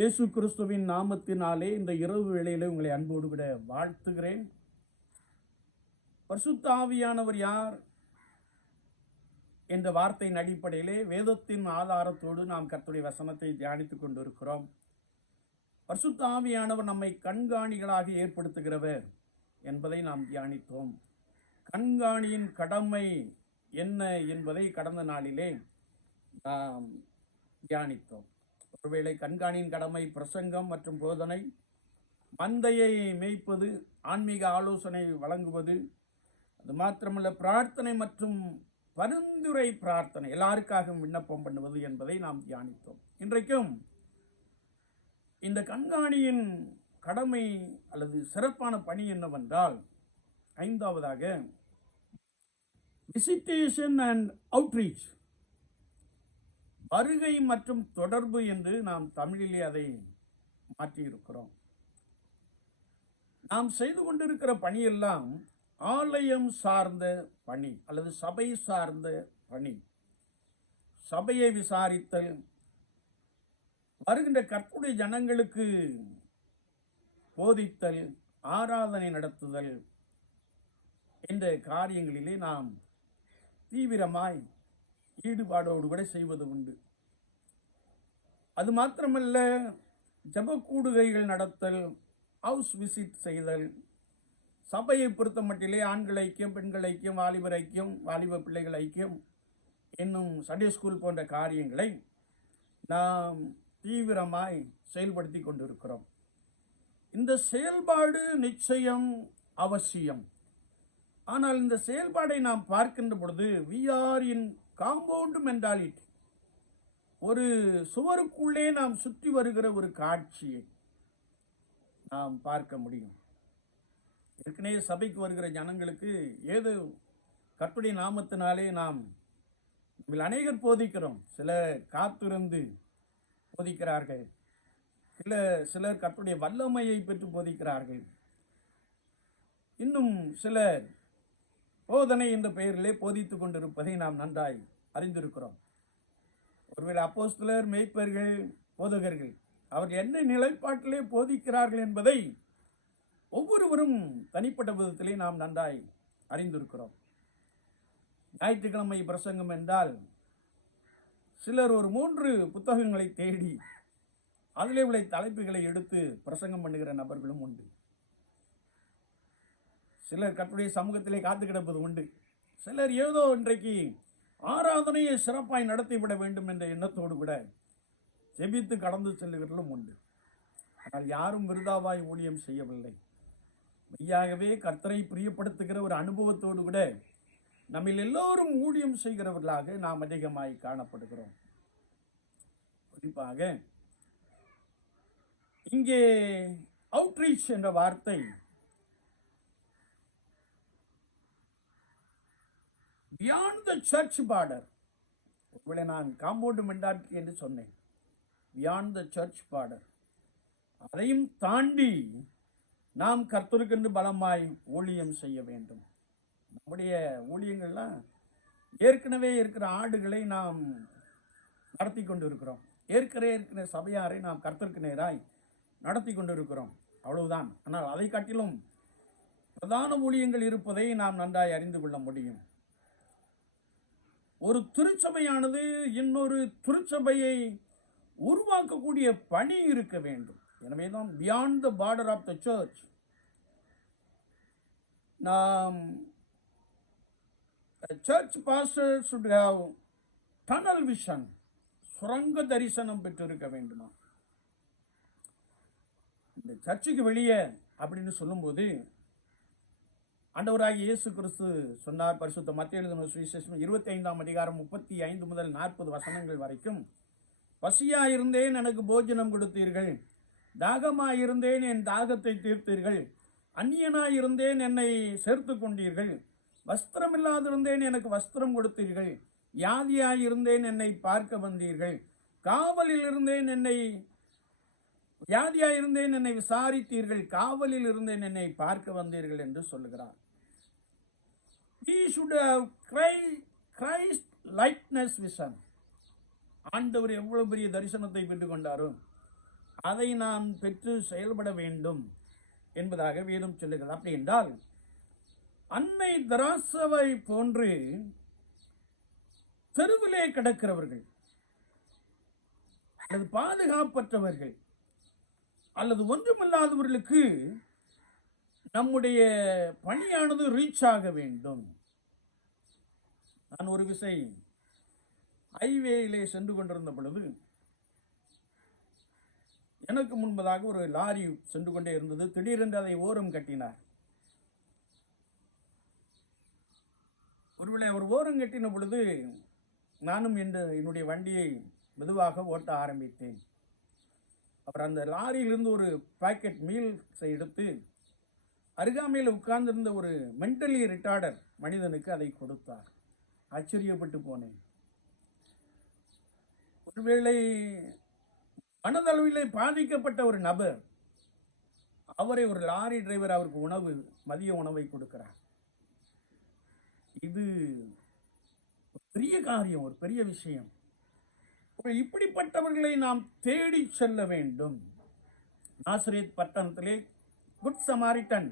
இயேசு கிறிஸ்துவின் நாமத்தினாலே இந்த இரவு வேளையிலே உங்களை அன்போடு கூட வாழ்த்துகிறேன். பரிசுத்த ஆவியானவர் யார் என்ற வார்த்தையின் அடிப்படையிலே வேதத்தின் ஆதாரத்தோடு நாம் கர்த்தருடைய வசனத்தை தியானித்துக் கொண்டிருக்கிறோம். பரிசுத்த ஆவியானவர் நம்மை கண்காணிகளாக ஏற்படுத்துகிறவர் என்பதை நாம் தியானித்தோம். கண்காணியின் கடமை என்ன என்பதை கடந்த நாளிலே நாம் தியானித்தோம். ஒருவேளை கண்காணியின் கடமை பிரசங்கம் மற்றும் போதனை, மந்தையை மேய்ப்பது, ஆன்மீக ஆலோசனை வழங்குவது, அது மாத்திரமல்ல பிரார்த்தனை மற்றும் பரிந்துரை பிரார்த்தனை, எல்லாருக்காகவும் விண்ணப்பம் பண்ணுவது என்பதை நாம் தியானித்தோம். இன்றைக்கும் இந்த கண்காணியின் கடமை அல்லது சிறப்பான பணி என்னவென்றால், ஐந்தாவதாக விசிட்டேஷன் அண்ட் அவுட்ரீச், வருகை மற்றும் தொடர்பு என்று நாம் தமிழிலே அதை மாற்றியிருக்கிறோம். நாம் செய்து கொண்டிருக்கிற பணியெல்லாம் ஆலயம் சார்ந்த பணி அல்லது சபை சார்ந்த பணி. சபையை விசாரித்தல், வருகின்ற கர்த்தருடைய ஜனங்களுக்கு போதித்தல், ஆராதனை நடத்துதல் என்ற காரியங்களிலே நாம் தீவிரமாய் ஈடுபாடோடு கூட செய்வது உண்டு. அது மாத்திரமல்ல, ஜபக்கூடுகைகள் நடத்தல், ஹவுஸ் விசிட் செய்தல், சபையை பொறுத்த மட்டிலே ஆண்கள் ஐக்கியம், பெண்கள் ஐக்கியம், வாலிபர் ஐக்கியம், வாலிப பிள்ளைகள் ஐக்கியம் என்னும் சண்டே ஸ்கூல் போன்ற காரியங்களை நாம் தீவிரமாய் செயல்படுத்தி கொண்டிருக்கிறோம். இந்த செயல்பாடு நிச்சயம் அவசியம். ஆனால் இந்த செயல்பாடை நாம் பார்க்கின்ற பொழுது we are in compound mentality, ஒரு சுவருக்குள்ளே நாம் சுற்றி வருகிற ஒரு காட்சியை நாம் பார்க்க முடியும். ஏற்கனவே சபைக்கு வருகிற ஜனங்களுக்கு ஏதோ கர்த்தருடைய நாமத்தினாலே நாம் அநேகர் போதிக்கிறோம். சிலர் காத்திருந்து போதிக்கிறார்கள், சிலர் கர்த்தருடைய வல்லமையை பெற்று போதிக்கிறார்கள், இன்னும் சிலர் போதனை என்ற பெயரிலே போதித்துக் கொண்டிருப்பதை நாம் நன்றாய் அறிந்திருக்கிறோம். ஒருவேளை அப்போஸ்தலர், மேய்ப்பர்கள், போதகர்கள் அவர்கள் என்ன நிலைப்பாட்டிலே போதிக்கிறார்கள் என்பதை ஒவ்வொருவரும் தனிப்பட்ட விதத்திலே நாம் நன்றாய் அறிந்திருக்கிறோம். ஞாயிற்றுக்கிழமை பிரசங்கம் என்றால் சிலர் ஒரு 3 புத்தகங்களை தேடி அதிலே உள்ள தலைப்புகளை எடுத்து பிரசங்கம் பண்ணுகிற நபர்களும் உண்டு. சிலர் கர்த்தருடைய சமூகத்திலே காத்து கிடப்பது உண்டு. சிலர் ஏதோ இன்றைக்கு ஆராதனையை சிறப்பாய் நடத்திவிட வேண்டும் என்ற எண்ணத்தோடு கூட ஜெபித்து கடந்து செல்லுகிறவர்களும் உண்டு. ஆனால் யாரும் விருதாவாய் ஊழியம் செய்யவில்லை. மெய்யாகவே கர்த்தரை பிரியப்படுத்துகிற ஒரு அனுபவத்தோடு கூட நம்மில் எல்லோரும் ஊழியம் செய்கிறவர்களாக நாம் அதிகமாய் காணப்படுகிறோம். குறிப்பாக இங்கே அவுட்ரீச் என்ற வார்த்தை பியாண்ட் த சர்ச் பார்டர். ஒருவேளை நான் காம்பவுண்ட் மென்டாலிட்டி என்று சொன்னேன். பியாண்ட் த சர்ச் பார்டர், அதையும் தாண்டி நாம் கர்த்தருக்கென்று பலமாய் ஊழியம் செய்ய வேண்டும். நம்முடைய ஊழியங்கள்லாம் ஏற்கனவே இருக்கிற ஆடுகளை நாம் நடத்தி கொண்டு இருக்கிறோம். இருக்கிற சபையாரை நாம் கர்த்தருக்கு நேராய் நடத்தி கொண்டு இருக்கிறோம், அவ்வளவுதான். ஆனால் அதை காட்டிலும் பிரதான ஊழியங்கள் இருப்பதை நாம் நன்றாய் அறிந்து கொள்ள முடியும். ஒரு திருச்சபையானது இன்னொரு திருச்சபையை உருவாக்கக்கூடிய பணி இருக்க வேண்டும். எனவே தான் beyond the border of the church, நாம் church pastor should have tunnel vision, சுரங்க தரிசனம் பெற்றிருக்க வேண்டுமா. இந்த சர்ச்சுக்கு வெளியே அப்படின்னு சொல்லும்போது ஆண்டவராகிய இயேசு கிறிஸ்து சொன்னார். பரிசுத்த மத்தேயு எழுதின சுவிசேஷம் 25ஆம் அதிகாரம் 35 முதல் 40 வசனங்கள் வரைக்கும், பசியாயிருந்தேன் எனக்கு போஜனம் கொடுத்தீர்கள், தாகமாயிருந்தேன் என் தாகத்தை தீர்த்தீர்கள், அந்நியனாயிருந்தேன் என்னை சேர்த்து கொண்டீர்கள், வஸ்திரமில்லாதிருந்தேன் எனக்கு வஸ்திரம் கொடுத்தீர்கள், வியாதியாயிருந்தேன் என்னை பார்க்க வந்தீர்கள், காவலில் இருந்தேன் வியாதியாயிருந்தேன் என்னை விசாரித்தீர்கள், காவலில் இருந்தேன் என்னை பார்க்க வந்தீர்கள் என்று சொல்லுகிறார். He should have Christ likeness vision. ஆண்டவர் எவ்வளவு பெரிய தரிசனத்தை பெற்றுக் கொண்டாரோ அதை நாம் பெற்று செயல்பட வேண்டும் என்பதாக வேதம் சொல்லுகிறது. அப்படி என்றால் அன்னை தெரசாவை போன்று தெருவிலே கிடக்கிறவர்கள் அல்லது பாதுகாப்பற்றவர்கள் அல்லது ஒன்றுமில்லாதவர்களுக்கு நம்முடைய பணியானது ரீச் ஆக வேண்டும். நான் ஒரு விசை ஹைவேயிலே சென்று கொண்டிருந்த பொழுது எனக்கு முன்பதாக ஒரு லாரி சென்று கொண்டே இருந்தது. திடீரென்று அதை ஓரம் கட்டினார். ஒருவேளை அவர் ஓரம் கட்டின பொழுது நானும் என்னுடைய வண்டியை மெதுவாக ஓட்ட ஆரம்பித்தேன். அவர் அந்த லாரியிலிருந்து ஒரு பாக்கெட் மீல்ஸை எடுத்து அருகாமையில் உட்கார்ந்திருந்த ஒரு மென்டலி ரிட்டார்டர் மனிதனுக்கு அதை கொடுத்தார். ஆச்சரியப்பட்டு போனேன். ஒருவேளை மனதளவிலே பாதிக்கப்பட்ட ஒரு நபர், அவரை ஒரு லாரி டிரைவர் அவருக்கு மதிய உணவை கொடுக்கிறார். இது ஒரு பெரிய காரியம், ஒரு பெரிய விஷயம். இப்படிப்பட்டவர்களை நாம் தேடி செல்ல வேண்டும். நாசரேத் பட்டணத்திலே குட் சமாரிட்டன்